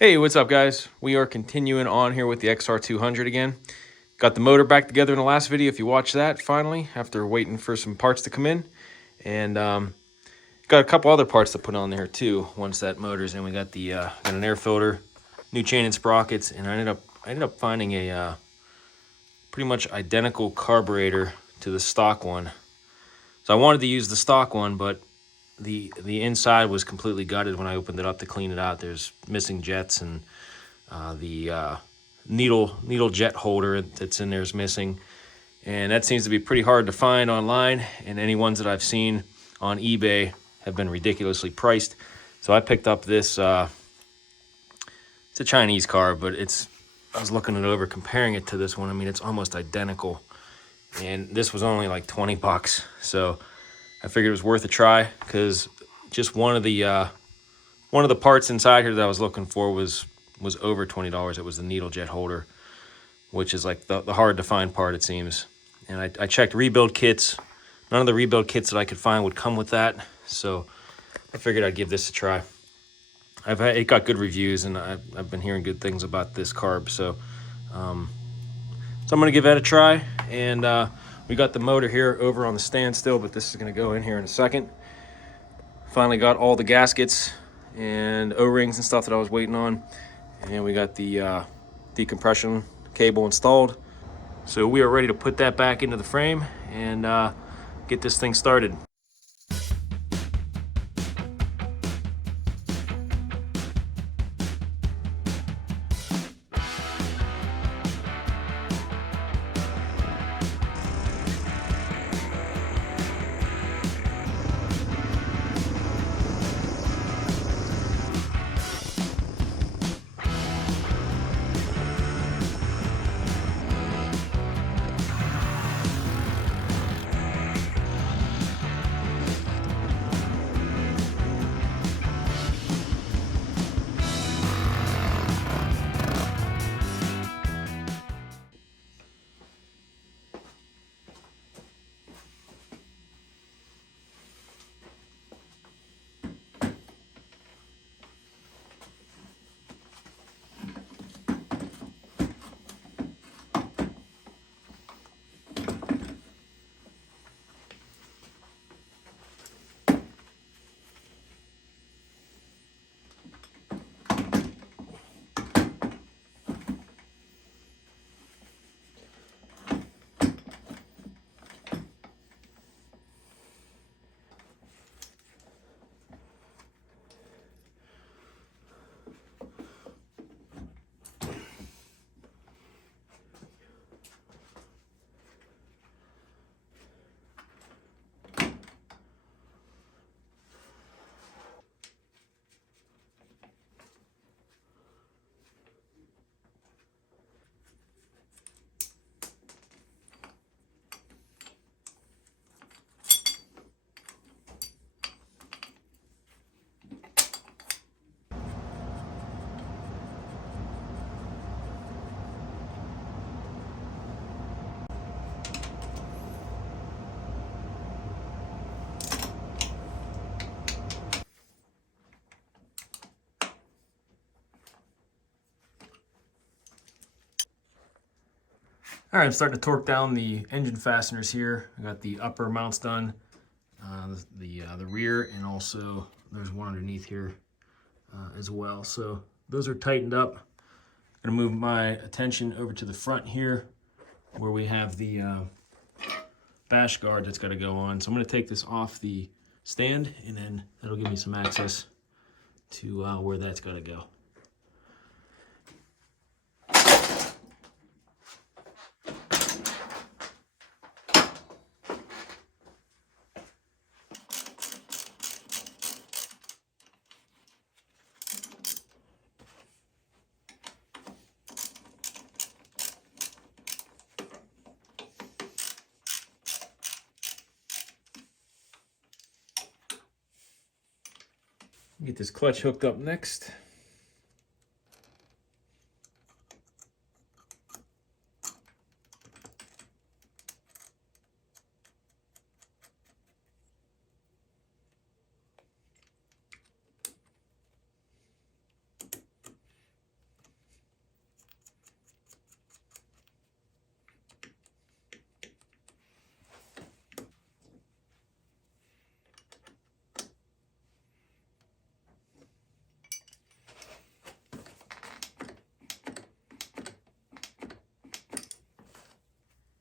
Hey, what's up, guys? We are continuing on here with the XR200 again. Got the motor back together in the last video, if you watched that, finally, after waiting for some parts to come in. And got a couple other parts to put on there, too, once that motor's in. We got the got an air filter, new chain and sprockets, and I ended up finding a pretty much identical carburetor to the stock one. So I wanted to use the stock one, but the inside was completely gutted when I opened it up to clean it out. There's missing jets, and the needle jet holder that's in there is missing, and that seems to be pretty hard to find online, and any ones that I've seen on eBay have been ridiculously priced. So I picked up this it's a Chinese car, but I was looking it over, comparing it to this one. I mean, it's almost identical, and this was only like 20 bucks. So I figured it was worth a try, because just one of the parts inside here that I was looking for was over $20. It was the needle jet holder, which is like the hard to find part, it seems. And I checked rebuild kits. None of the rebuild kits that I could find would come with that, so I figured I'd give this a try. It got good reviews, and I've been hearing good things about this carb, so I'm gonna give that a try. And we got the motor here over on the stand still, but this is gonna go in here in a second. Finally got all the gaskets and O-rings and stuff that I was waiting on, and we got the decompression cable installed. So we are ready to put that back into the frame and get this thing started. All right, I'm starting to torque down the engine fasteners here. I got the upper mounts done, the rear, and also there's one underneath here as well. So those are tightened up. I'm gonna move my attention over to the front here, where we have the bash guard that's got to go on. So I'm gonna take this off the stand, and then that'll give me some access to where that's got to go. Get this clutch hooked up next.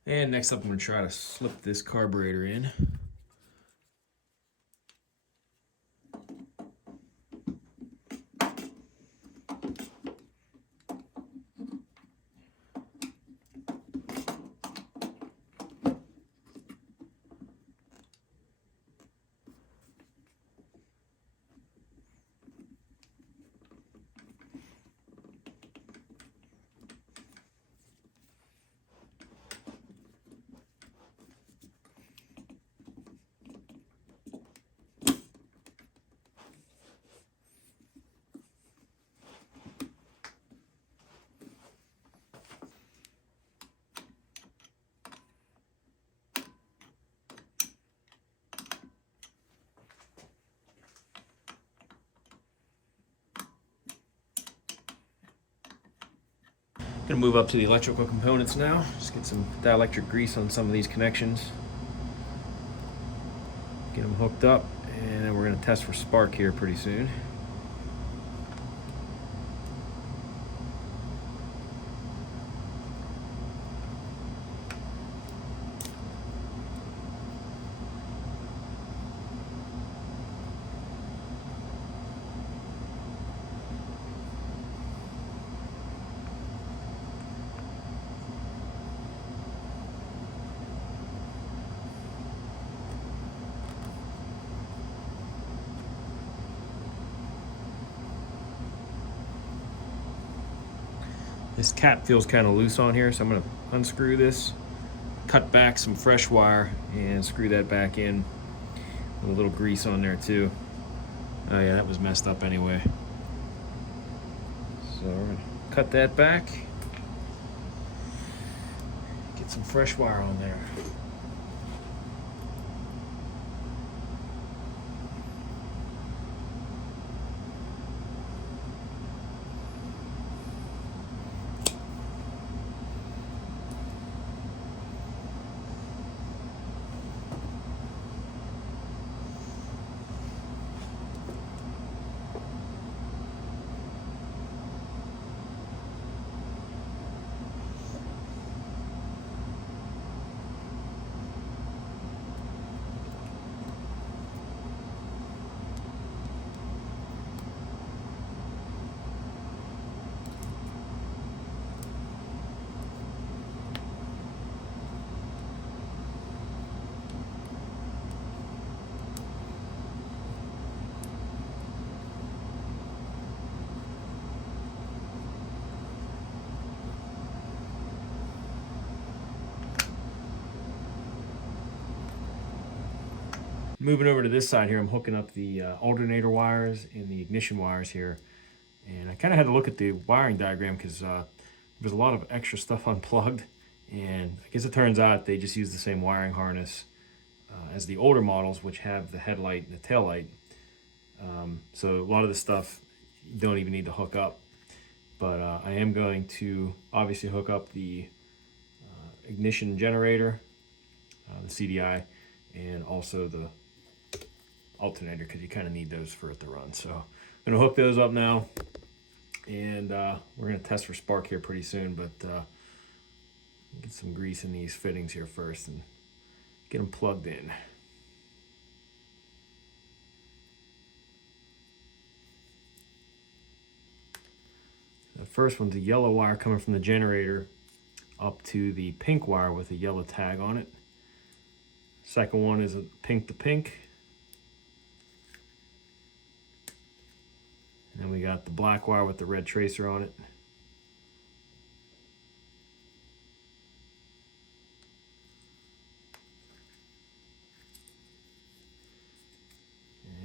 And next up, I'm going to try to slip this carburetor in. Gonna move up to the electrical components now. Just get some dielectric grease on some of these connections. Get them hooked up, and then we're gonna test for spark here pretty soon. This cap feels kind of loose on here, so I'm going to unscrew this, cut back some fresh wire, and screw that back in with a little grease on there too. Oh yeah, that was messed up anyway. So we're going to cut that back, get some fresh wire on there. Moving over to this side here, I'm hooking up the alternator wires and the ignition wires here. And I kind of had to look at the wiring diagram because there's a lot of extra stuff unplugged. And I guess it turns out they just use the same wiring harness as the older models, which have the headlight and the tail light. So a lot of the stuff you don't even need to hook up. But I am going to obviously hook up the ignition generator, the CDI, and also the alternator, because you kind of need those for it to run. So I'm going to hook those up now, and we're going to test for spark here pretty soon, but get some grease in these fittings here first and get them plugged in. The first one's a yellow wire coming from the generator up to the pink wire with a yellow tag on it. Second one is a pink to pink. And then we got the black wire with the red tracer on it.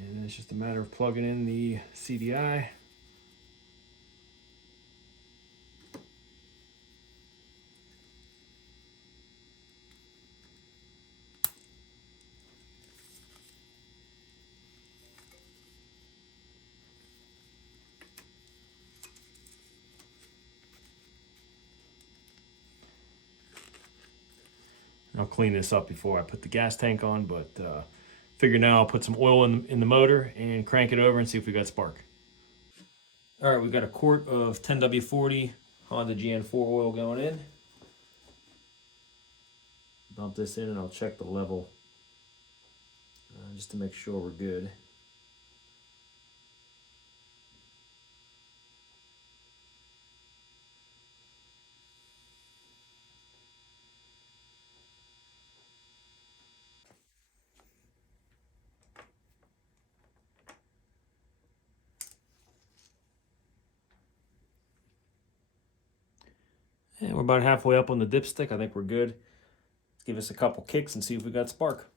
And it's just a matter of plugging in the CDI. I'll clean this up before I put the gas tank on, but figure now I'll put some oil in the motor and crank it over and see if we got spark. All right, we've got a quart of 10W40 Honda GN4 oil going in. Pump this in and I'll check the level just to make sure we're good. And we're about halfway up on the dipstick. I think we're good. Let's give us a couple kicks and see if we got spark.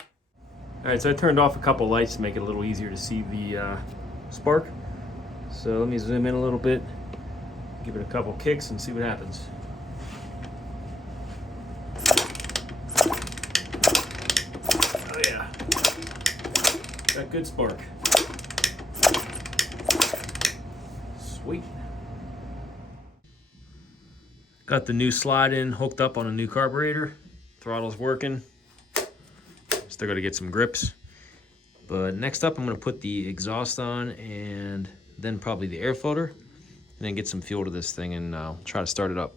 All right, so I turned off a couple lights to make it a little easier to see the spark. So let me zoom in a little bit, give it a couple kicks and see what happens. Oh yeah, got good spark. Sweet. Got the new slide in hooked up on a new carburetor. Throttle's working. Still got to get some grips. But next up, I'm going to put the exhaust on and then probably the air filter, and then get some fuel to this thing and try to start it up.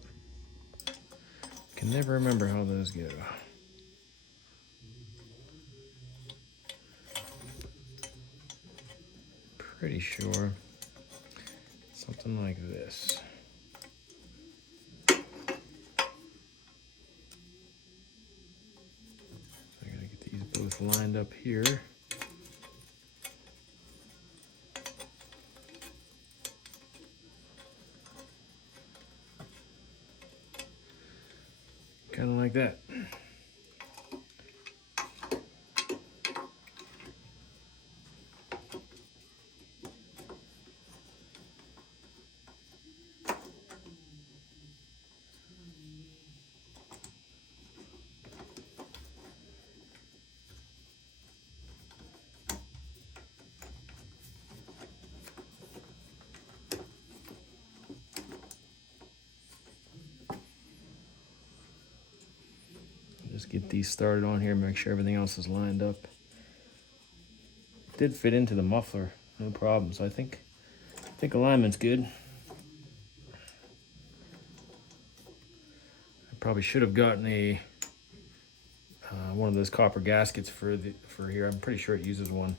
Can never remember how those go. Pretty sure something like this. I gotta get these both lined up here. Kind of like that. Just get these started on here, make sure everything else is lined up. It did fit into the muffler, no problem. So I think alignment's good. I probably should have gotten a one of those copper gaskets for here. I'm pretty sure it uses one.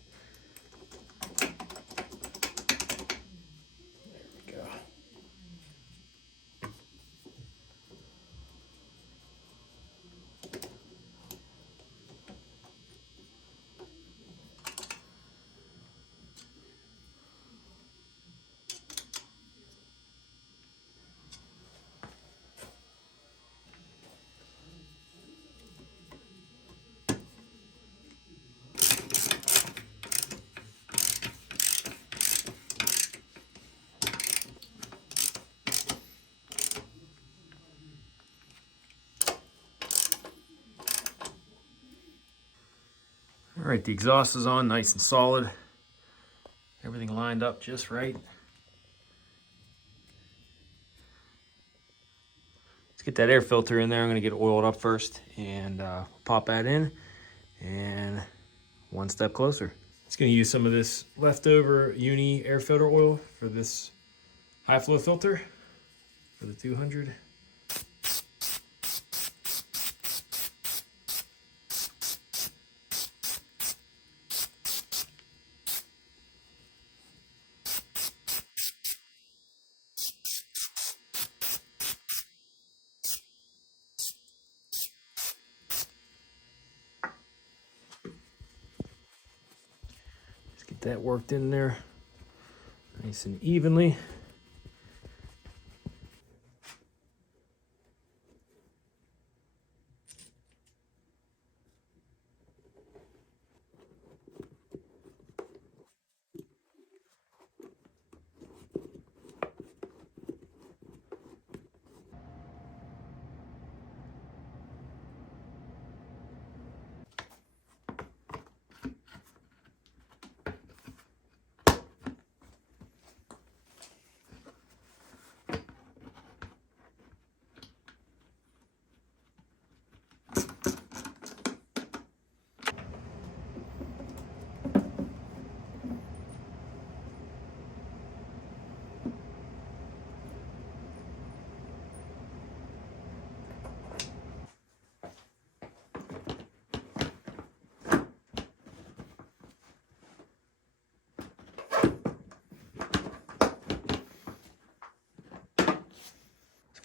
All right, the exhaust is on, nice and solid. Everything lined up just right. Let's get that air filter in there. I'm gonna get it oiled up first and pop that in, and one step closer. It's gonna use some of this leftover uni air filter oil for this high flow filter for the 200. Get that worked in there nice and evenly.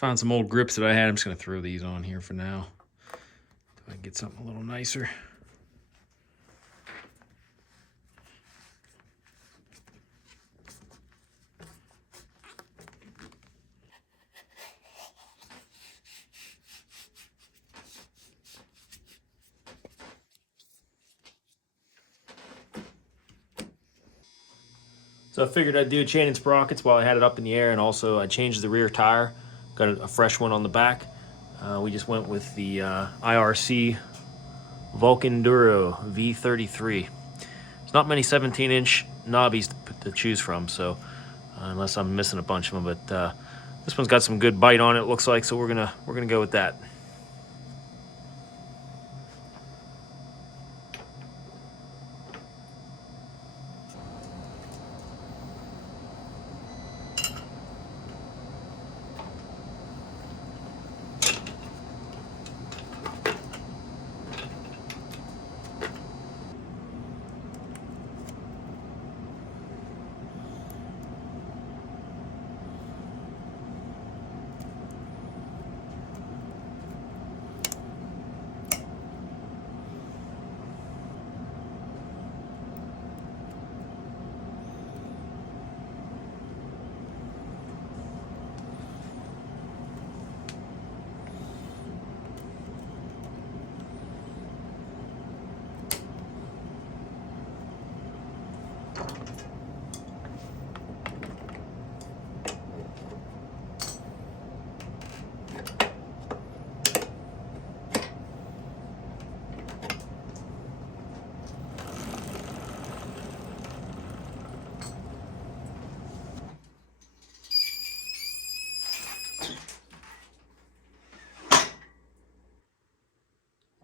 Found some old grips that I had. I'm just going to throw these on here for now. So I can get something a little nicer. So I figured I'd do a chain and sprockets while I had it up in the air, and also I changed the rear tire. Got a fresh one on the back. We just went with the IRC Vulcan Duro V33. There's not many 17-inch knobbies to choose from, so unless I'm missing a bunch of them, but this one's got some good bite on it, looks like, so we're gonna go with that.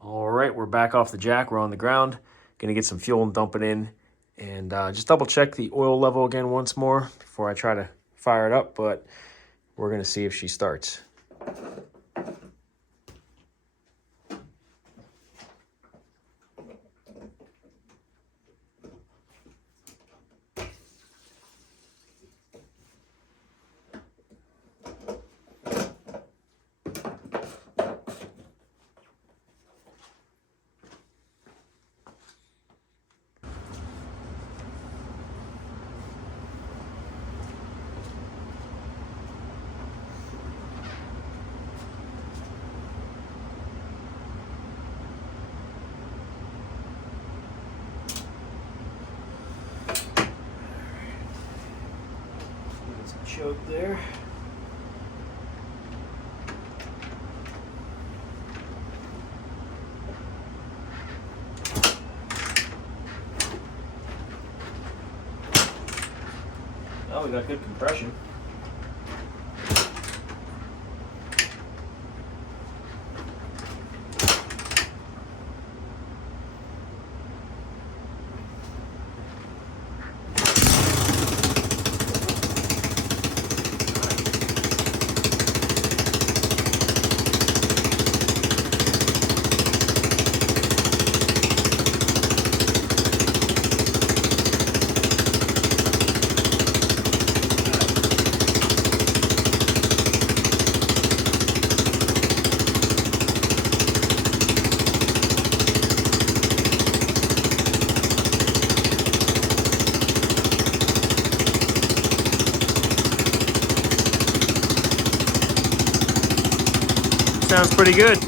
All right, we're back off the jack. We're on the ground. Gonna get some fuel and dump it in, and just double check the oil level again once more before I try to fire it up, but we're gonna see if she starts. Choke there. Oh, we got good compression. Sounds pretty good.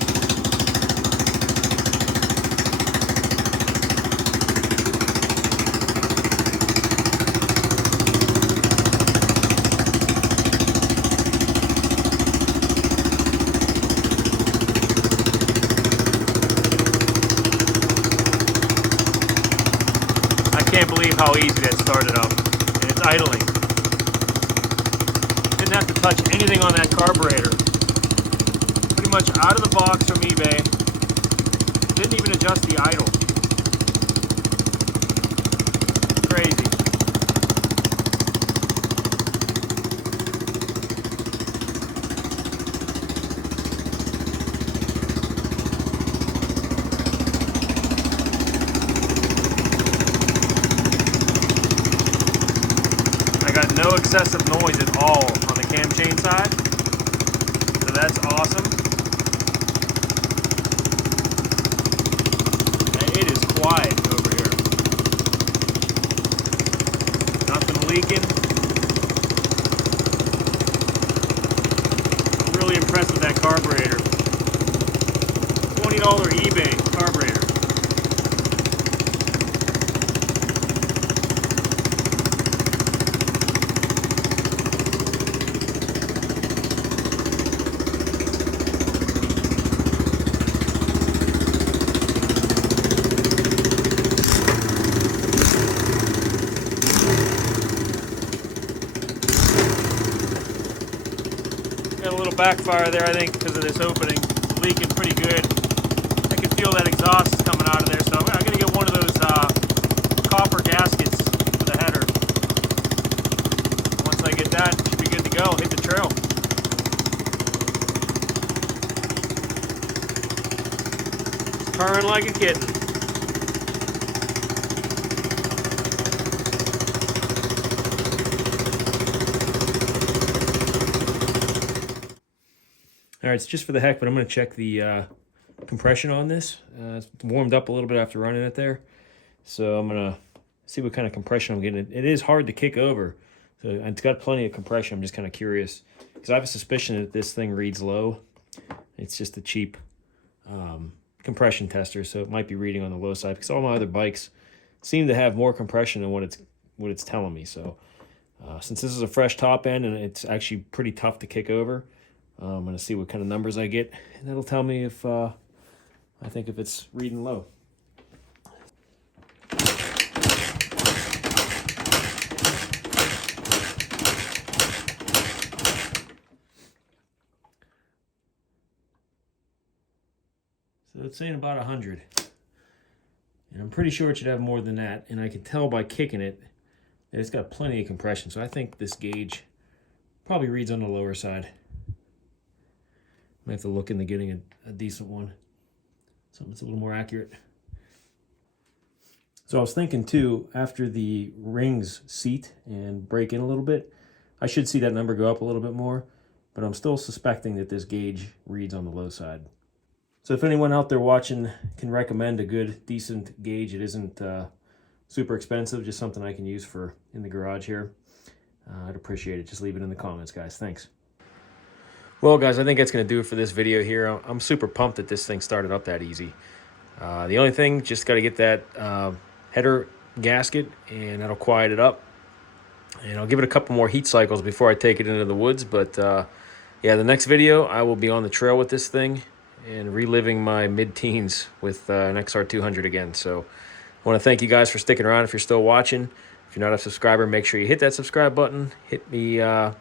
I can't believe how easy that started up. And it's idling. Didn't have to touch anything on that carburetor. Pretty much out of the box from eBay. Didn't even adjust the idle. Crazy. I got no excessive noise at all on the cam chain side. that's awesome. It is quiet over here. Nothing leaking. I'm really impressed with that carburetor. $20 eBay carburetor. Got a little backfire there, I think, because of this opening. It's leaking pretty good. I can feel that exhaust is coming out of there, so I'm going to get one of those copper gaskets for the header. Once I get that, should be good to go. Hit the trail. It's purring like a kitten. All right, it's just for the heck, but I'm going to check the compression on this. It's warmed up a little bit after running it there. So I'm going to see what kind of compression I'm getting. It is hard to kick over. So it's got plenty of compression. I'm just kind of curious because I have a suspicion that this thing reads low. It's just a cheap compression tester, so it might be reading on the low side because all my other bikes seem to have more compression than what it's telling me. So since this is a fresh top end and it's actually pretty tough to kick over, I'm going to see what kind of numbers I get, and that'll tell me if I think if it's reading low. So it's saying about 100. And I'm pretty sure it should have more than that, and I can tell by kicking it that it's got plenty of compression. So I think this gauge probably reads on the lower side. I have to look into getting a decent one, something that's a little more accurate. So I was thinking too, after the rings seat and break in a little bit, I should see that number go up a little bit more, but I'm still suspecting that this gauge reads on the low side. So if anyone out there watching can recommend a good, decent gauge, it isn't super expensive, just something I can use for in the garage here, I'd appreciate it. Just leave it in the comments, guys. Thanks. Well, guys, I think that's going to do it for this video here. I'm super pumped that this thing started up that easy. The only thing, just got to get that header gasket, and that'll quiet it up. And I'll give it a couple more heat cycles before I take it into the woods. But, yeah, the next video, I will be on the trail with this thing and reliving my mid-teens with an XR200 again. So I want to thank you guys for sticking around if you're still watching. If you're not a subscriber, make sure you hit that subscribe button. Hit the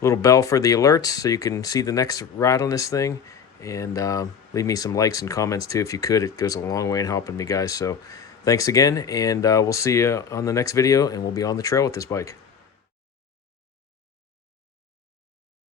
little bell for the alerts so you can see the next ride on this thing, and leave me some likes and comments too if you could. It goes a long way in helping me, guys. So thanks again, and we'll see you on the next video, and we'll be on the trail with this bike.